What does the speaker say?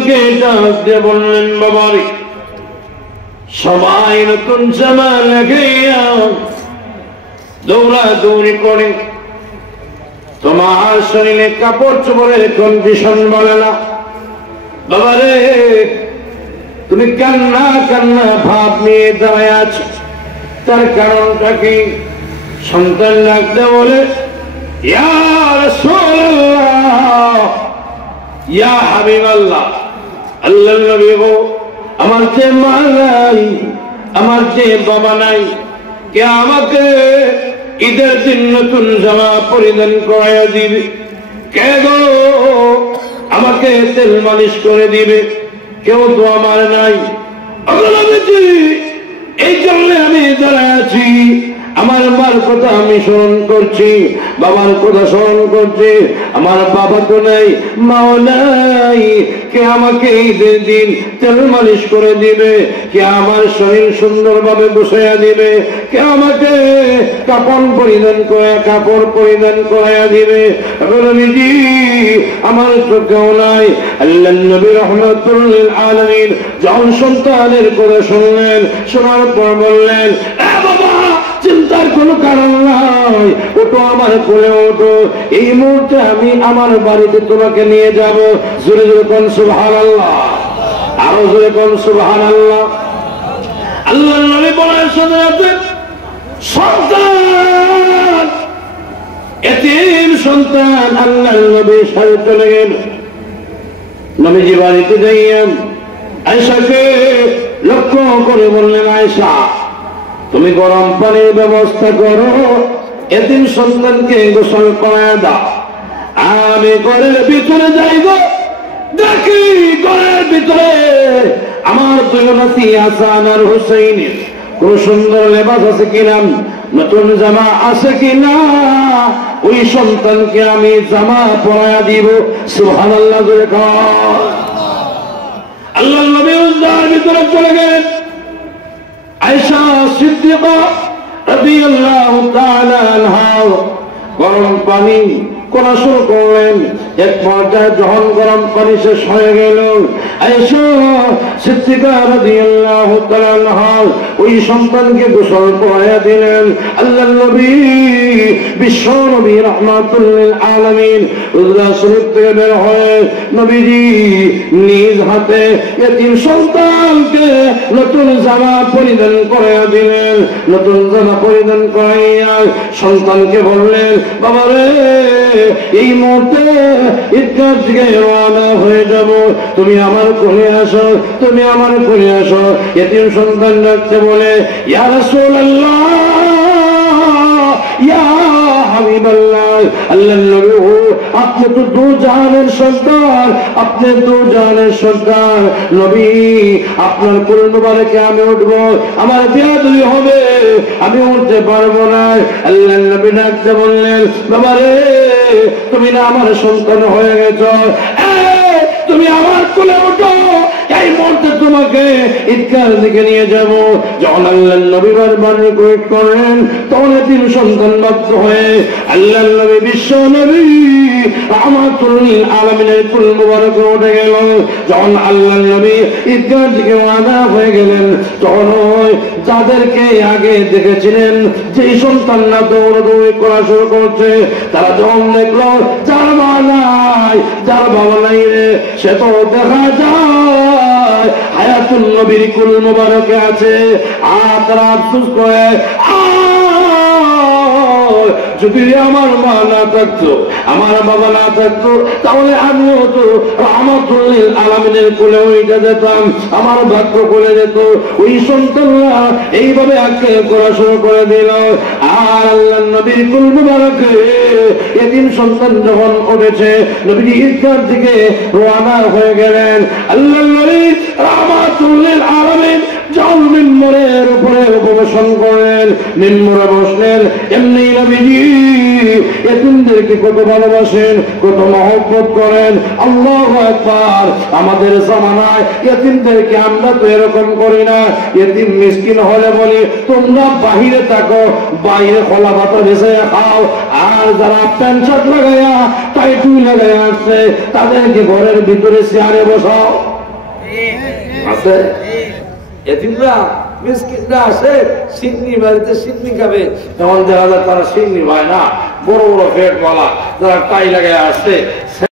সন্তানকে ডাক দিয়ে বললেন, বাবারে সবাই নতুন জামা লাগাইয়া দৌড়াদৌড়ি করে, তোমার শরীরে কাপড় চোপড়ের কন্ডিশন বলে না। বাবারে তুমি কান্না কান্না ভাব নিয়ে দাঁড়ায় আছো, তার কারণটা কি? সন্তান ডাকতে বলে, ইয়া রাসূলুল্লাহ, ইয়া হাবিবাল্লাহ, আল্লাহর নবী গো, আমার যে মা নাই, আমার যে বাবা নাই, কে আমাকে ঈদের দিন নতুন জামা পরিধান করাইয়া দিবে? কে গো আমাকে তেল মালিশ করে দিবে? কেউ তো আমার নাই। আল্লাহ নবীজি, এই জন্য আমি দাঁড়ায় আছি, আমার মার কথা আমি স্মরণ করছি, বাবার কথা স্মরণ করছি। আমার বাবা তো নাই, মাও নাই, কে আমাকে ঈদের দিন তেল মালিশ করে দিবে? কে আমার শরীর সুন্দরভাবে বসাইয়া দিবে? কে আমাকে কাপড় পরিধান করাইয়া দিবে? নবীজি আমার চোখেও নাই। আল্লাহর নবী রাহমাতুল লিল আলামিন যখন সন্তানের কথা শুনলেন, শোনার পর বললেন, এ বাবা, চিন্তার কোনো কারণ নাই, ওটো আমার কোলে ওটো, এই মুহূর্তে আমি আমার বাড়িতে তোমাকে নিয়ে যাব। জোরে জোরে কোন সুবহানাল্লাহ, আরো জোরে কোন সুবহানাল্লাহ। আল্লাহর নবী বলেন, সন্তান, এতিম সন্তান আল্লাহর নবীর সাথে চলে গেল। নবীজি বাড়িতে যাইয়া আয়েশাকে লক্ষ্য করে বললেন, আয়েশা তুমি গরম পানির ব্যবস্থা করো, এতিম সন্তানকে গোসল করায় দাও। আমি ঘরের ভিতরে যাইব, দেখি ঘরের ভিতরে আমার দুই নাতি হাসান আর হুসাইনের কোন সুন্দর লেবাস আছে কিনা, নতুন জামা আছে কিনা, ওই সন্তানকে আমি জামা পরায়া দিব। সুবহানাল্লাহ। আল্লাহর নবী উজদার ভিতরে চলে গেলেন। আয়েশা সিদ্দিকা রাদিয়াল্লাহু তাআলা আনহা গরম পানি করা শুরু করলেন। এক পর্যায়ে যখন গরম পানি শেষ হয়ে গেল, আয়েশা সিদ্দিকা রাদিয়াল্লাহু তাআলা আনহা ওই সন্তানকে গোসল করাইয়া দিলেন। আল্লাহর নবী বিশ্ব নবী রাহমাতুল লিল আলামিন উজলা শরীফ থেকে বের হয়ে নবীজি নিজ হাতে এতিম সন্তানকে নতুন জামা পরিধান করাইয়া দিলেন। নতুন জামা পরিধান করাইয়া সন্তানকে বললেন, বাবা রে, এই মুহূর্তে ঈদগাহ থেকে রওনা হয়ে যাব, তুমি আমার কোলে আসো, তুমি আমার কোলে আসো। এতিম সন্তান ডাকতে বলে, ইয়া রাসূলুল্লাহ, ইয়া হাবিবাল্লাহ, আল্লাহর নবী, আপনি তো দু জাহানের সর্দার, আপনি দু জাহানের সর্দার নবী, আপনার কোল মুবারকে আমি উঠবো, আমার বেয়াদবি হবে, আমি উঠতে পারবো না। আল্লাহর নবী ডাকতে বললেন, বাবা রে, তুমি না আমার সন্তান হয়ে গেছ, তুমি আমার কোলে ওঠো, এই মুহূর্তে তোমাকে ঈদগাহ থেকে নিয়ে যাব। যখন আল্লাহর নবী বারবার রিকোয়েস্ট করেন, তখন এতিম সন্তান বাধ্য হয়ে আল্লাহর নবী বিশ্ব নবী রাহমাতুল লিল আলামিনের কুল মুবারকে উঠে গেল। যখন আল্লাহর নবী ঈদগাহ থেকে রওনা হয়ে গেলেন, তখন যাদেরকে আগে দেখেছিলেন যেই সন্তানরা দৌড়াদৌড়ি করা শুরু করছে, তারা যখন দেখলো যার বাবা নাই রে, সে তো দেখা যায় হায়াতুল নবীর কুল মুবারকে আছে। আর তারা আফসোস করে, যদি আমার মা না থাকতো, আমার বাবা না থাকতো, তাহলে আমিও তো রাহমাতুল লিল আলামিনের কোলে ওইটা যেতাম, আমার ভাগ্য কোলে যেত। ওই সন্তানরা এইভাবে আজকে করা শুরু করে দিল। আর আল্লাহর নবীর কুল মুবারকে এতিম সন্তান যখন উঠেছে, নবী ঈদগাহ থেকে রওনা হয়ে গেলেন। আল্লাহর নবী রাহমাতুল লিল আলামিন যখন মিম্বরের উপরে উপবেশন করেন, মিম্বরে বসলেন, এমনি নবীজি এতিমদেরকে কত ভালোবাসেন, কত মহব্বত করেন। আল্লাহু আকবার। আমাদের জামানায় এতিমদেরকে আমরা তো এরকম করি না। এতিম মিসকিন হলে বলি, তোমরা বাহিরে থাকো, বাইরে খোলা ভাত ভেসে খাও। আর যারা প্যান্ট শার্ট লাগাইয়া টাইটুই লাগাইয়া আসছে, তাদেরকে ঘরের ভিতরে চেয়ারে বসাও। আছে এদিনরা মিসকিনরা আসে সিন্নি বাড়িতে সিন্নি খাবে, তখন দেখা যায় তারা সিন্নি পায় না, বড় বড় পেট বলা যারা টাই লাগায় আসছে